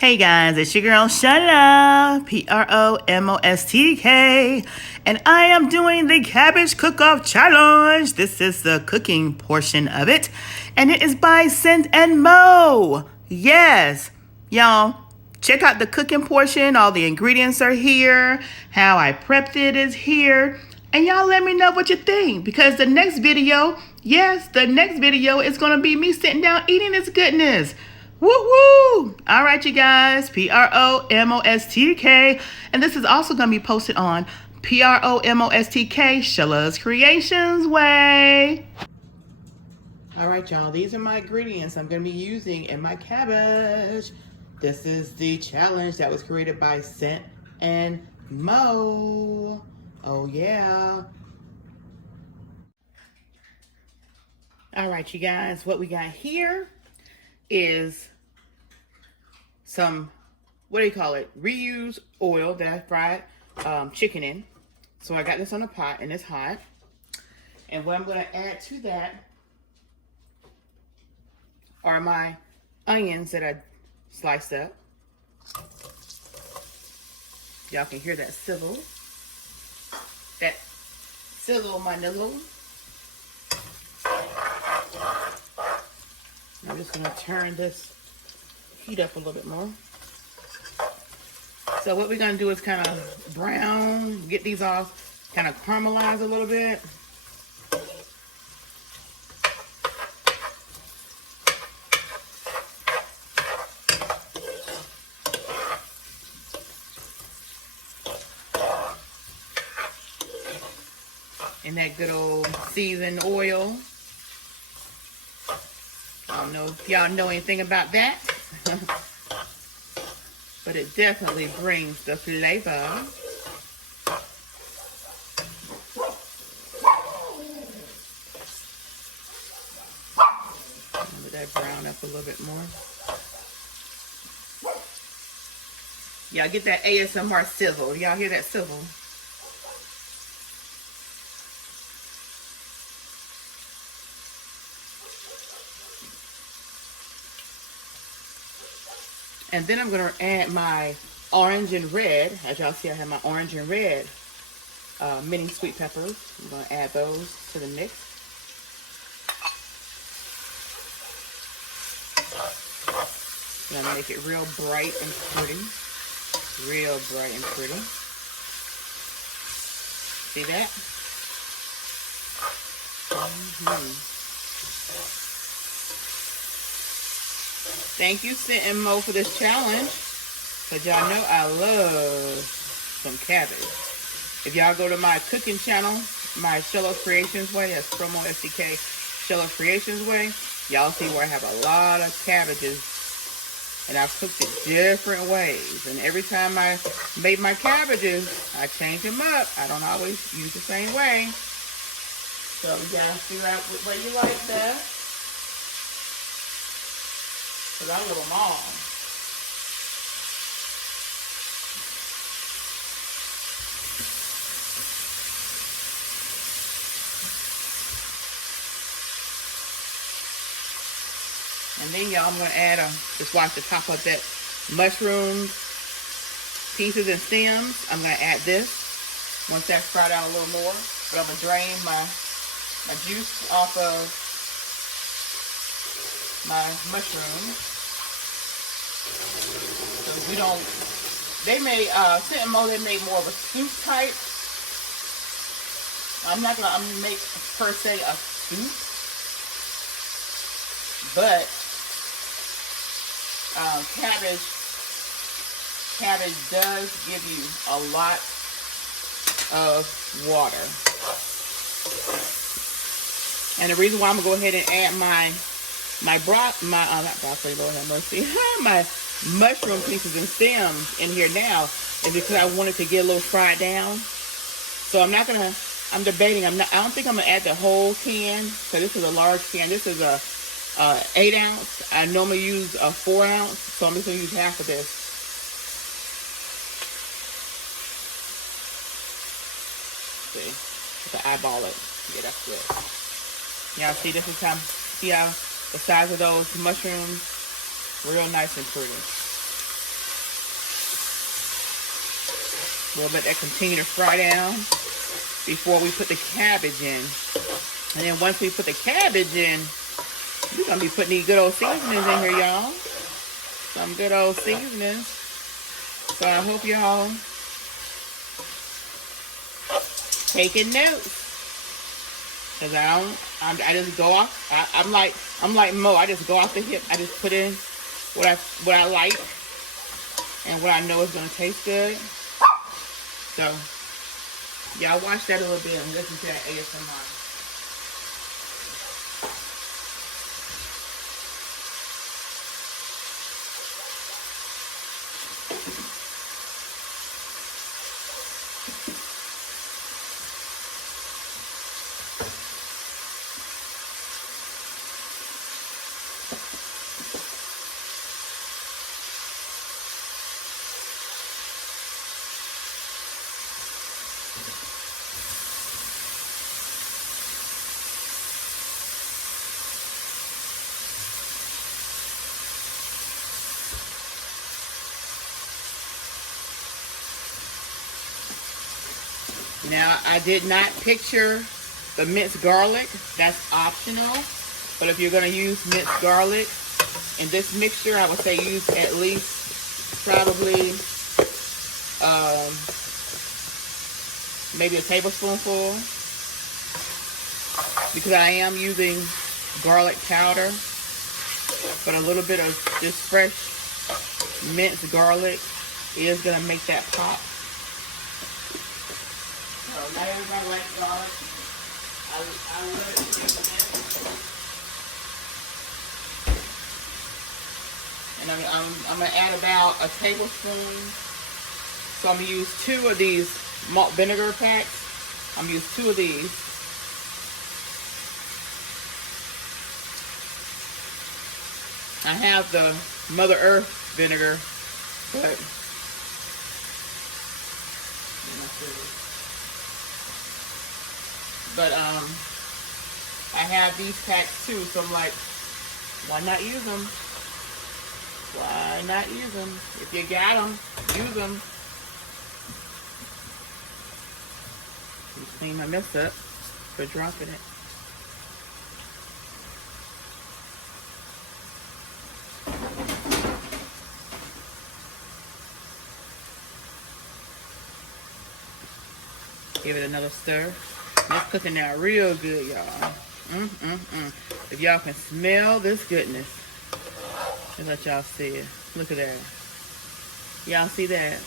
Hey guys, it's your girl Shala, Promostk, and I am doing the Cabbage Cook-Off Challenge. This is the cooking portion of it, and it is by Scent and Mo. Yes, y'all, check out the cooking portion. All the ingredients are here. How I prepped it is here. And y'all let me know what you think, because the next video, yes, the next video is going to be me sitting down eating this goodness. Woo-woo! All right, you guys, Promostk, and this is also going to be posted on Promostk, Shala's Creations Way. All right, y'all, these are my ingredients I'm going to be using in my cabbage. This is the challenge that was created by Scent and Mo. Oh, yeah. All right, you guys, what we got here is some, what do you call it, reused oil that I fried chicken in. So I got this on a pot and it's hot. And what I'm going to add to that are my onions that I sliced up. Y'all can hear that sizzle. That sizzle my nizzle. I'm just going to turn this heat up a little bit more. So what we're going to do is kind of brown, get these all kind of caramelize a little bit. And that good old seasoned oil. I don't know if y'all know anything about that, but it definitely brings the flavor. Let that brown up a little bit more. Y'all get that ASMR sizzle. Y'all hear that sizzle? And then I'm going to add my orange and red. As y'all see, I have my orange and red mini sweet peppers. I'm going to add those to the mix. I'm going to make it real bright and pretty. Real bright and pretty. See that? Thank you, Scent and Mo, for this challenge. Because y'all know I love some cabbage. If y'all go to my cooking channel, my Shala's Creations Way, that's Promostk, Shala's Creations Way, y'all see where I have a lot of cabbages. And I've cooked it different ways. And every time I made my cabbages, I change them up. I don't always use the same way. So you gotta figure out what way you like that. Because I love them all. And then y'all, I'm going to add, just watch the top of that mushroom pieces and stems. I'm going to add this once that's fried out a little more. But I'm going to drain my juice off of my mushrooms. So we don't, they made, Scent and Mo, they made more of a soup type. I'm not going to make per se a soup, but cabbage does give you a lot of water. And the reason why I'm going to go ahead and add my not broccoli, Lord have mercy, my mushroom pieces and stems in here now is because I wanted to get a little fried down. So I'm not gonna, I'm debating, I don't think I'm gonna add the whole can, because this is a large can. This is a 8 ounce. I normally use a 4 ounce, so I'm just gonna use half of this. See, just to eyeball it. Yeah, that's good. Y'all see, this is how, see how the size of those mushrooms, real nice and pretty. We'll let that continue to fry down before we put the cabbage in. And then once we put the cabbage in, we're gonna be putting these good old seasonings in here, y'all. Some good old seasonings. So I hope y'all taking notes. Cause I just go off. I'm like Mo. I just go off the hip. I just put in what I like and what I know is gonna taste good. So y'all watch that a little bit and listen to that ASMR. Now, I did not picture the minced garlic. That's optional. But if you're going to use minced garlic in this mixture, I would say use at least probably maybe a tablespoonful. Because I am using garlic powder. But a little bit of this fresh minced garlic is going to make that pop. Not everybody likes garlic. I love it. And I'm going to add about a tablespoon. So I'm going to use 2 of these malt vinegar packs. I'm going to use 2 of these. I have the Mother Earth vinegar, but I have these packs too, so I'm like, why not use them? Why not use them? If you got them, use them. Just clean my mess up for dropping it. Give it another stir. It's cooking now real good, y'all. If y'all can smell this goodness, let's let y'all see it. Look at that. Y'all see that?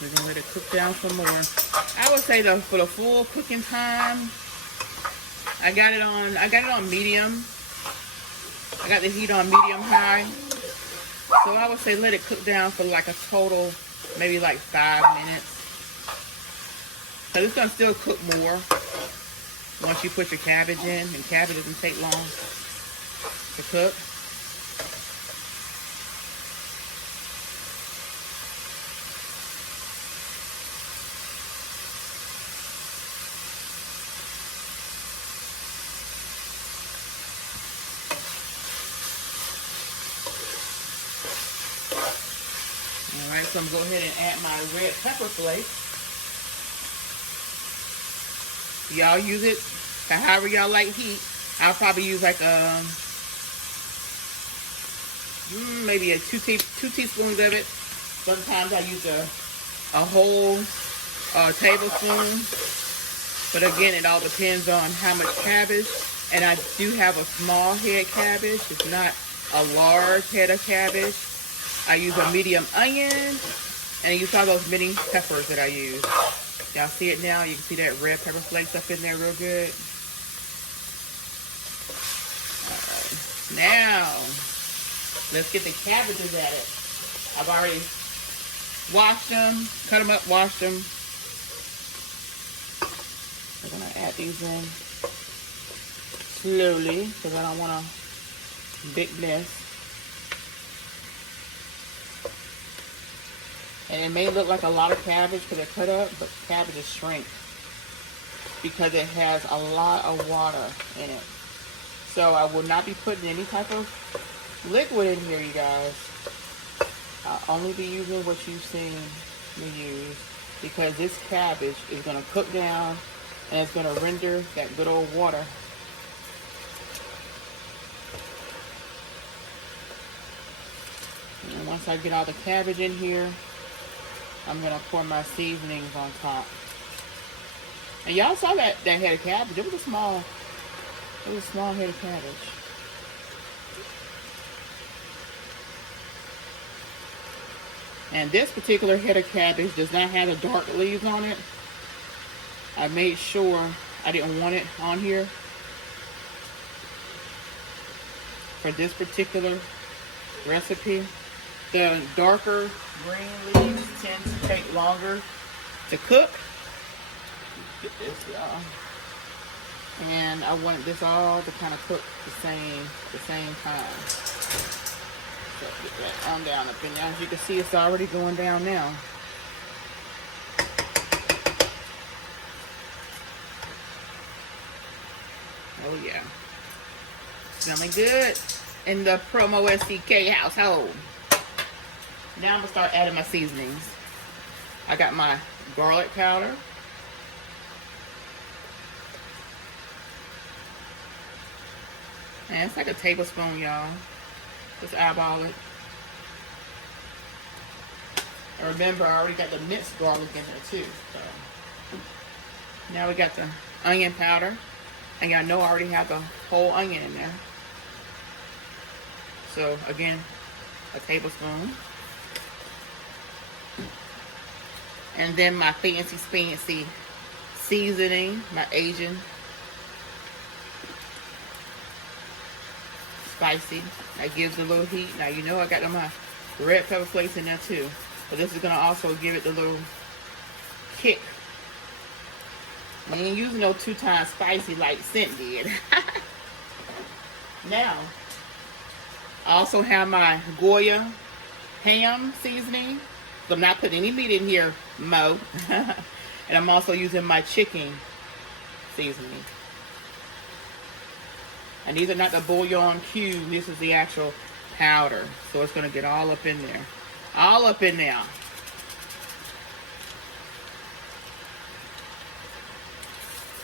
We're gonna let it cook down some more. I would say for the full cooking time, I got it on medium. I got the heat on medium high. So I would say let it cook down for like a total, maybe like 5 minutes. So it's going to still cook more once you put your cabbage in. And cabbage doesn't take long to cook. Alright, so I'm going to go ahead and add my red pepper flakes. Y'all use it however y'all like heat. I'll probably use like maybe 2 teaspoons of it. Sometimes I use a whole tablespoon. But again, it all depends on how much cabbage. And I do have a small head cabbage. It's not a large head of cabbage. I use a medium onion. And you saw those mini peppers that I use. Y'all see it now? You can see that red pepper flakes up in there real good. Alright. Now, let's get the cabbages added. I've already washed them, cut them up, washed them. I'm going to add these in slowly because I don't want a big mess. And it may look like a lot of cabbage because they're cut up, but cabbages shrink because it has a lot of water in it. So I will not be putting any type of liquid in here, you guys. I'll only be using what you've seen me use because this cabbage is going to cook down and it's going to render that good old water. And once I get all the cabbage in here, I'm going to pour my seasonings on top. And y'all saw that head of cabbage. It was a small head of cabbage. And this particular head of cabbage does not have the dark leaves on it. I made sure I didn't want it on here for this particular recipe. The darker green leaves tend to take longer to cook. Get this, y'all. And I wanted this all to kind of cook the same time. So get that on down up in there. As you can see, it's already going down now. Oh yeah, smelling good in the Promostk household. Now I'm gonna start adding my seasonings. I got my garlic powder. And it's like a tablespoon, y'all. Just eyeball it. And remember, I already got the minced garlic in there too. So now we got the onion powder. And y'all know I already have the whole onion in there. So again, a tablespoon. And then my fancy seasoning, my Asian spicy. That gives it a little heat. Now you know I got my red pepper flakes in there too. But this is gonna also give it the little kick. I ain't using no 2 times spicy like Scent did. Now, I also have my Goya ham seasoning. So I'm not putting any meat in here, Mo. And I'm also using my chicken seasoning. And these are not the bouillon cube. This is the actual powder. So it's going to get all up in there. All up in there.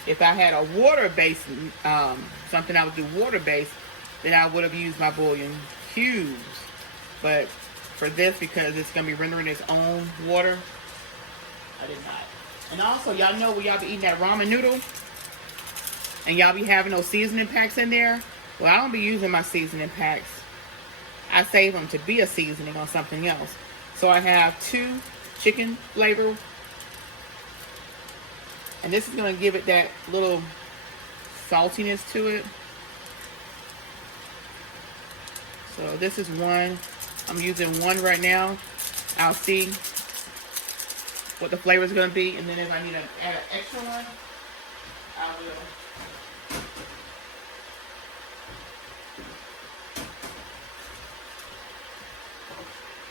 If I had a water-based, something I would do water-based, then I would have used my bouillon cubes. But for this, because it's going to be rendering its own water, I did not. And also, y'all know when y'all be eating that ramen noodle, and y'all be having those seasoning packs in there. Well, I don't be using my seasoning packs. I save them to be a seasoning on something else. So I have 2 chicken flavor. And this is going to give it that little saltiness to it. So this is one. I'm using one right now. I'll see what the flavor is going to be. And then if I need to add an extra one, I will.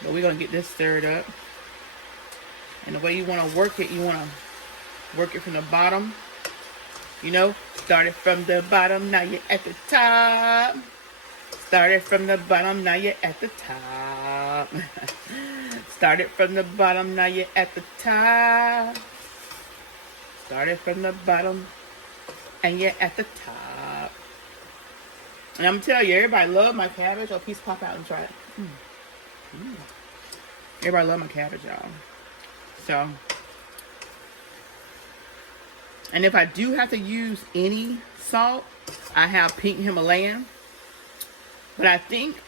But we're going to get this stirred up. And the way you want to work it, you want to work it from the bottom. You know, started from the bottom, now you're at the top. Started from the bottom, now you're at the top. Started from the bottom, now you're at the top. Started from the bottom, and you're at the top. And I'm telling you, everybody love my cabbage. Oh, please pop out and try it. Everybody love my cabbage, y'all. So, and if I do have to use any salt, I have pink Himalayan. But I think,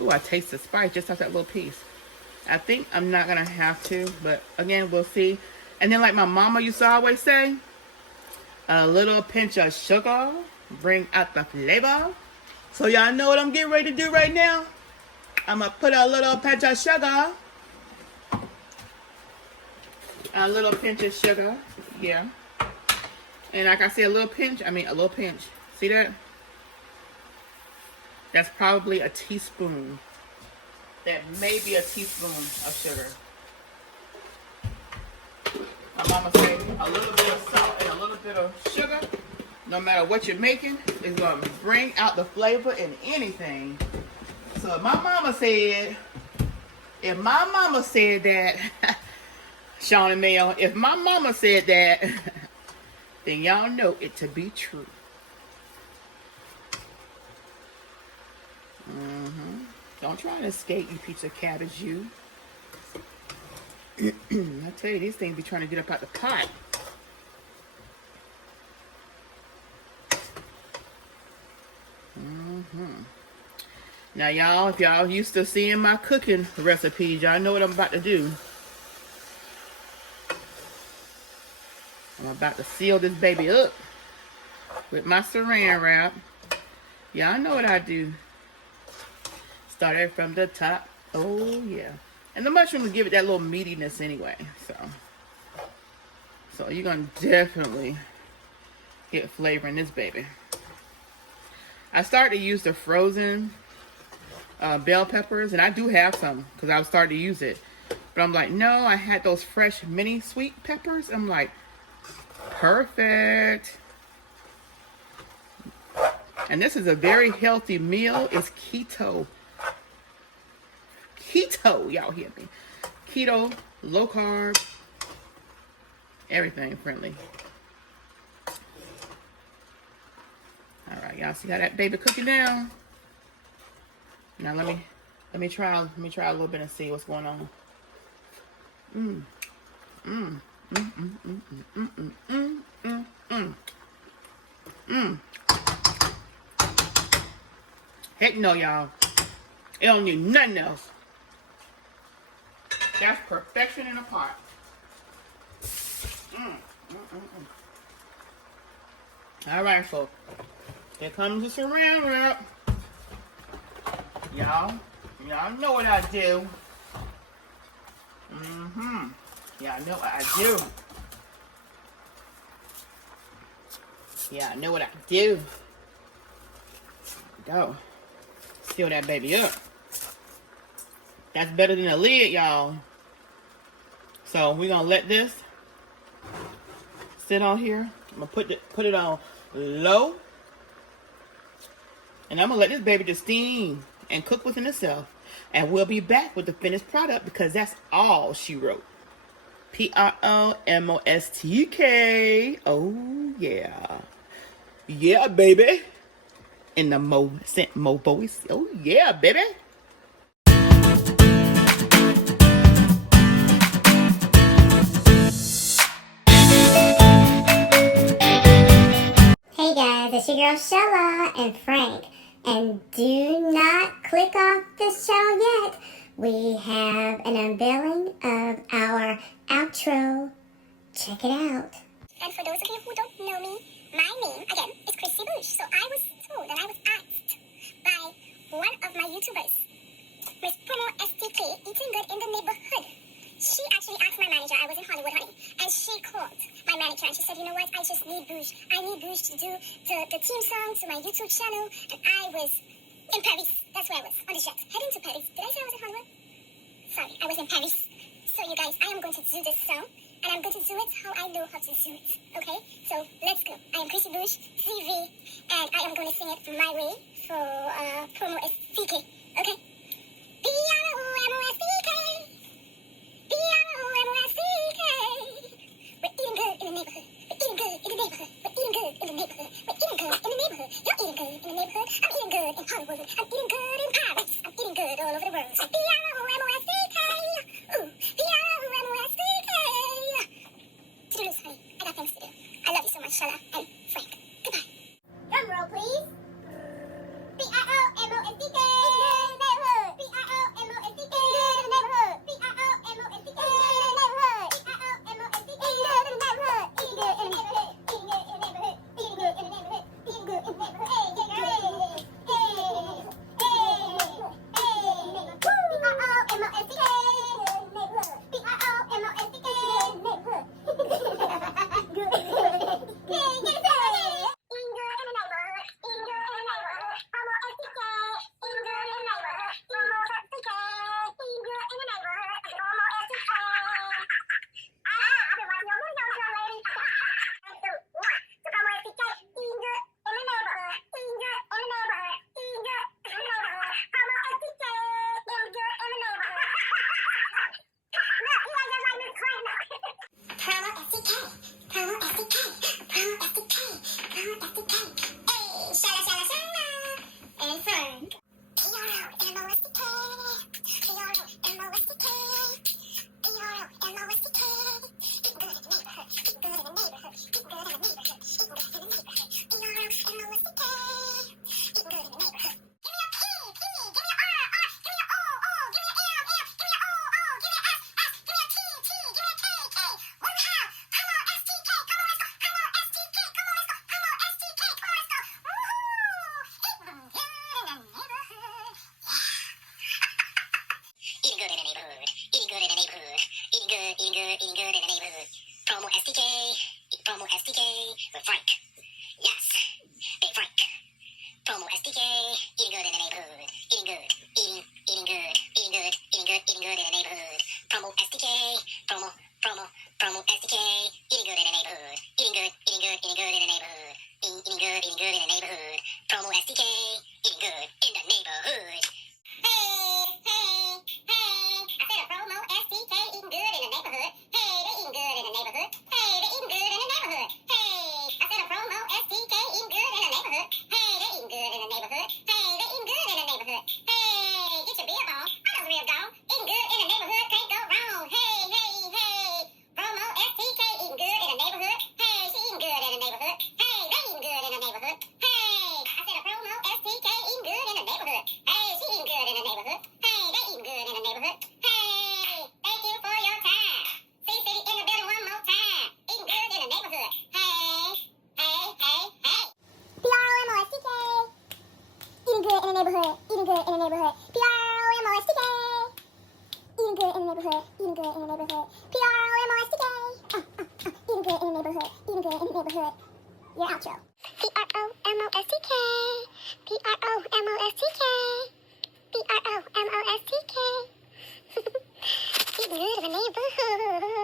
ooh, I taste the spice just off that little piece. I think I'm not gonna have to, but again, we'll see. And then, like my mama used to always say, a little pinch of sugar bring out the flavor. So y'all know what I'm getting ready to do right now? I'm gonna put a little pinch of sugar. A little pinch of sugar, yeah. And like I said, a little pinch, I mean a little pinch. See that? That's probably a teaspoon. That may be a teaspoon of sugar. My mama said a little bit of salt and a little bit of sugar, no matter what you're making, is going to bring out the flavor in anything. So my mama said, If my mama said that, Sean and Mayo, if my mama said that, then y'all know it to be true. Don't try to escape, you piece of cabbage, you. I tell you, these things be trying to get up out the pot. Now, y'all, if y'all used to seeing my cooking recipes, y'all know what I'm about to do. I'm about to seal this baby up with my saran wrap. Y'all know what I do. Start it from the top. Oh, yeah. And the mushroom will give it that little meatiness anyway. So you're going to definitely get flavor in this baby. I started to use the frozen bell peppers, and I do have some because I was starting to use it. But I'm like, no, I had those fresh mini sweet peppers. I'm like, perfect. And this is a very healthy meal. It's keto. Keto, y'all hear me? Keto, low carb, everything friendly. All right, y'all see how that baby cooking down? Now let me try a little bit and see what's going on. Heck no, y'all. It don't need nothing else. That's perfection in a pot. All right, folks. Here comes the saran wrap. Y'all know what I do. Y'all know what I do. Yeah, I know what I do. Go. Seal that baby up. That's better than a lid, y'all. So we're gonna let this sit on here. I'm gonna put it on low. And I'm gonna let this baby just steam and cook within itself. And we'll be back with the finished product because that's all she wrote. Promostk. Oh yeah. Yeah, baby. In the Mo voice. Oh yeah, baby. Hey guys, it's your girl Shella and Frank. And do not click off this channel yet. We have an unveiling of our outro. Check it out. And for those of you who don't know me, my name, again, is CHRISSY. So I was told and I was asked by one of my YouTubers, Miss Promostk, eating good in the neighborhood. She actually asked my manager, I was in Hollywood, honey, and she called my manager and she said, you know what, I just need BUGE. I need BUGE to do the theme song to my YouTube channel. And I was in Paris. That's where I was, on the jet, heading to Paris. Did I say I was in Hollywood? Sorry, I was in Paris. So you guys, I am going to do this song, and I'm going to do it how I know how to do it, okay? So let's go. I am CHRISSY TV, and I am going to sing it my way for Promostk, okay? B-R-O-M-O-S-T-K. B-R-O-M-O-S-T-K. We're eating good in the neighborhood. We're eating good in the neighborhood. We're eating good in the neighborhood. We're eating good in the neighborhood. You're eating good in the neighborhood. I'm eating good in Hollywood. I'm eating good in Paris. I'm eating good all over the world. B-R-O-M-O-S-T-K. Ooh, B-R-O-M-O-S-T-K. To do this, honey. I got things to do. I love you so much, Shella and Frank. Goodbye. Drum roll, please. B-R-O-M-O-S-T-K. eating good in the neighborhood. Promo STK with Frank. Yes, Big Frank. Promo STK, eating good in the neighborhood. Eating good in the neighborhood. Promo STK, promo STK, eating good in the neighborhood. Eating good in the neighborhood. Eating good in the neighborhood. Promo STK, eating good in the neighborhood. Hey, I said a promo STK, eating good in the neighborhood. Hey, they eating good in the neighborhood. Hey, they eating good in the neighborhood. Hey, I said a promo STK, eating good in the neighborhood. Hey, they eating good in the neighborhood. Hey, they eating good in the neighborhood. Hey, get your bib on. I know the real dog. Eating good in the neighborhood, can't go wrong. Hey, promo STK, eating good in the neighborhood. Hey, she eating good in the neighborhood. Hey, they eating good in the neighborhood. Hey, I said a promo STK, eating good in the neighborhood. Hey, she eating good in the neighborhood. Hey, they eating good in the neighborhood. Hey, thank you for your time. CICITY in the building one more time. Eating good in the neighborhood. Hey. P-R-O-M-O-S-T-K. Eating good in the neighborhood. Eating good in the neighborhood. P-R-O-M-O-S-T-K. Eating good in the neighborhood. Eating good in the neighborhood. P-R-O-M-O-S-T-K. Eating good in the neighborhood. Eating good in the neighborhood. Your outro. P-R-O-M-O-S-T-K. P-R-O-M-O-S-T-K. P-R-O-M-O-S-T-K. Eating good in the neighborhood.